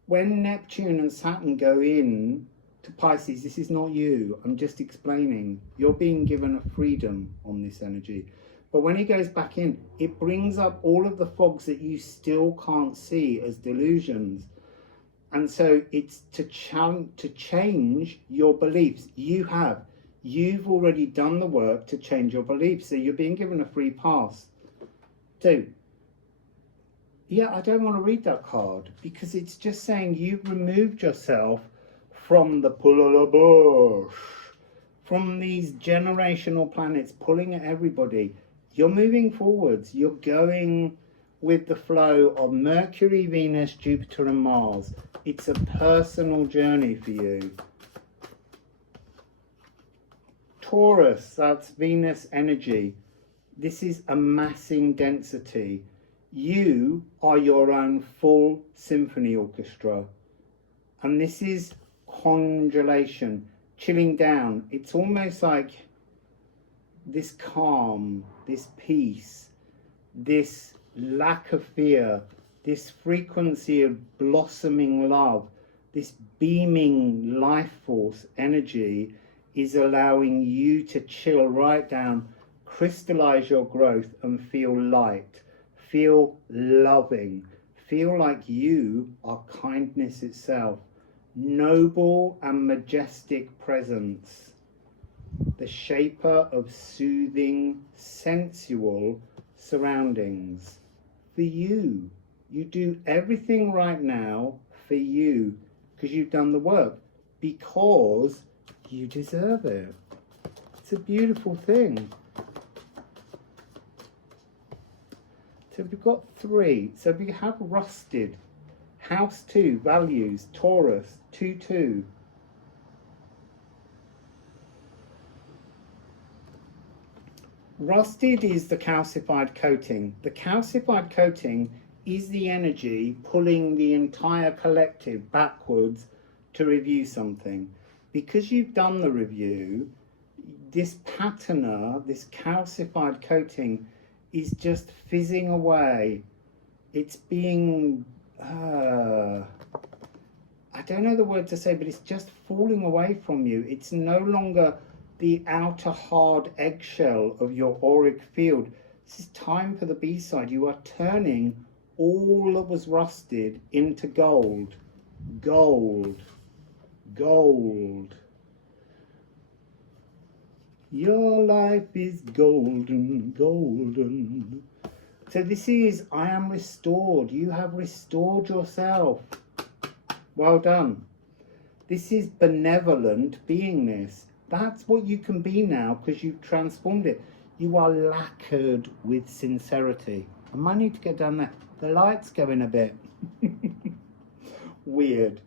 Neptune and Saturn go in to Pisces, this is not you. I'm just explaining. You're being given a freedom on this energy. But when it goes back in, it brings up all of the fogs that you still can't see as delusions. And so it's to change your beliefs. You've already done the work to change your beliefs. So you're being given a free pass. So, yeah, I don't want to read that card because it's just saying you've removed yourself from the pull of the bush, from these generational planets pulling at everybody. You're moving forwards. You're going with the flow of Mercury, Venus, Jupiter and Mars. It's a personal journey for you. Taurus, that's Venus energy. This is amassing density. You are your own full symphony orchestra. And this is congelation, chilling down. It's almost like this calm, this peace, this lack of fear, this frequency of blossoming love, this beaming life force energy is allowing you to chill right down, crystallize your growth and feel light, feel loving, feel like you are kindness itself, noble and majestic presence, the shaper of soothing, sensual surroundings. For you, you do everything right now for you because you've done the work, because you deserve it. It's a beautiful thing. So we've got 3. So we have rusted. House 2, values, Taurus, 2-2. Rusted is the calcified coating. The calcified coating is the energy pulling the entire collective backwards to review something. Because you've done the review, this patina, this calcified coating is just fizzing away. It's being, I don't know the word to say, but it's just falling away from you. It's no longer the outer hard eggshell of your auric field. This is time for the B-side. You are turning all that was rusted into gold. Gold. Gold. Your life is golden, golden. So this is, I am restored. You have restored yourself. Well done. This is benevolent beingness. That's what you can be now because you've transformed it. You are lacquered with sincerity. I might need to get down there. The light's going a bit weird.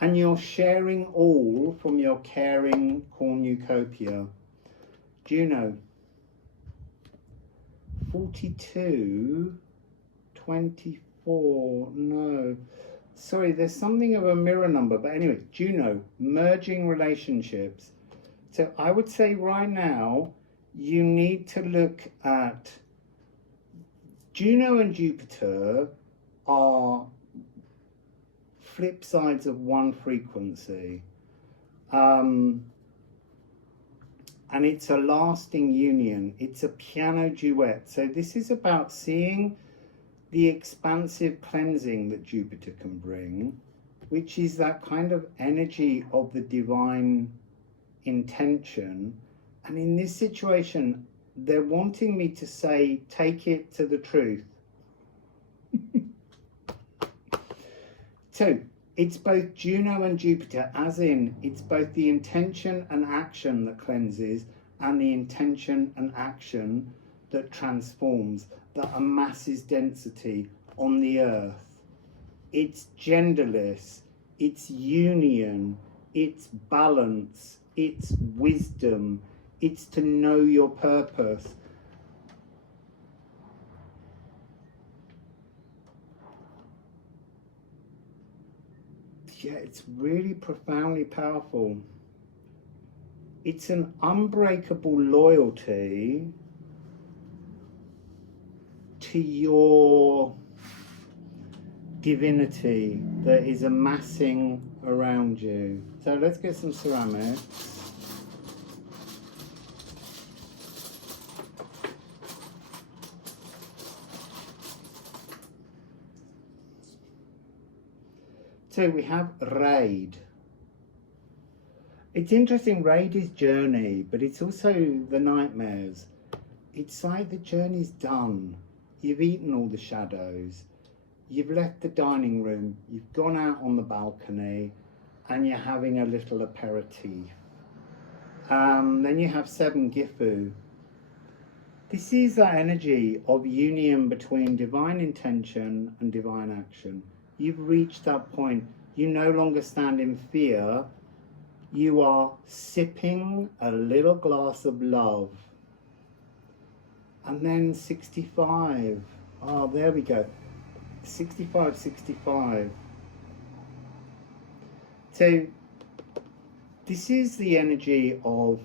And you're sharing all from your caring cornucopia. Juno, 42, 24, no. Sorry, there's something of a mirror number. But anyway, Juno, merging relationships. So I would say right now, you need to look at Juno and Jupiter are flip sides of one frequency. And it's a lasting union. It's a piano duet. So this is about seeing the expansive cleansing that Jupiter can bring, which is that kind of energy of the divine intention. And in this situation, they're wanting me to say, take it to the truth. So it's both Juno and Jupiter, as in it's both the intention and action that cleanses and the intention and action that transforms, that amasses density on the earth. It's genderless, it's union, it's balance, it's wisdom, it's to know your purpose. yeah, it's really profoundly powerful. It's an unbreakable loyalty to your divinity that is amassing around you. So let's get some ceramics. So we have raid. It's interesting, raid is journey, but it's also the nightmares. It's like the journey's done. You've eaten all the shadows. You've left the dining room. You've gone out on the balcony and you're having a little aperitif. Then you have 7 Gifu. This is that energy of union between divine intention and divine action. You've reached that point. You no longer stand in fear. You are sipping a little glass of love. And then 65. Oh, there we go. 65, 65. So this is the energy of,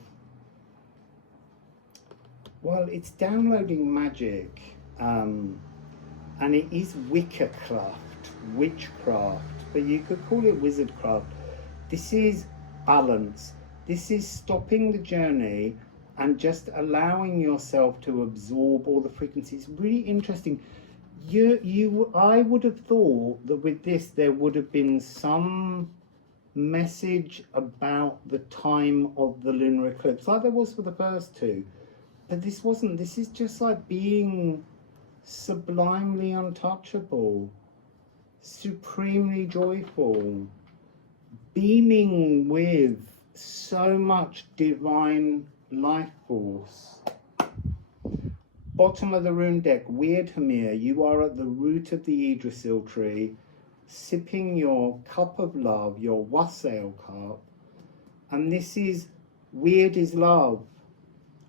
well, it's downloading magic, and it is witchcraft, but you could call it wizardcraft. This is balance. This is stopping the journey and just allowing yourself to absorb all the frequencies. Really interesting. I would have thought that with this there would have been some message about the time of the lunar eclipse, like there was for the first 2, but this wasn't. This is just like being sublimely untouchable, supremely joyful, beaming with so much divine life force. Bottom of the rune deck, Weird Hamir, you are at the root of the Yggdrasil tree, sipping your cup of love, your Wassail cup, and this is weird is love.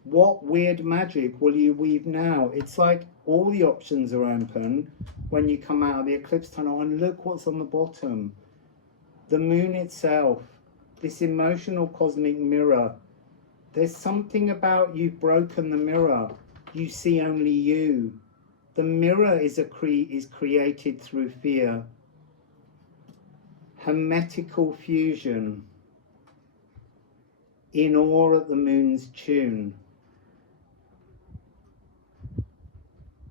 What weird magic will you weave now? It's like all the options are open when you come out of the eclipse tunnel, and look what's on the bottom. The moon itself, this emotional cosmic mirror. There's something about you've broken the mirror. You see only you. The mirror is created through fear. Hermetical fusion. In awe at the moon's tune.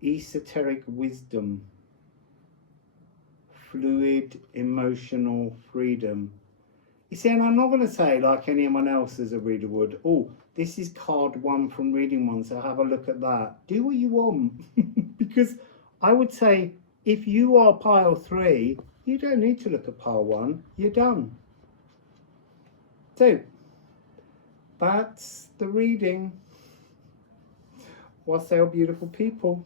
Esoteric wisdom. Fluid emotional freedom. You see, and I'm not going to say like anyone else as a reader would, oh, this is card 1 from reading 1, so have a look at that. Do what you want. Because I would say, if you are pile 3, you don't need to look at pile 1. You're done. So, that's the reading. Wassail, beautiful people.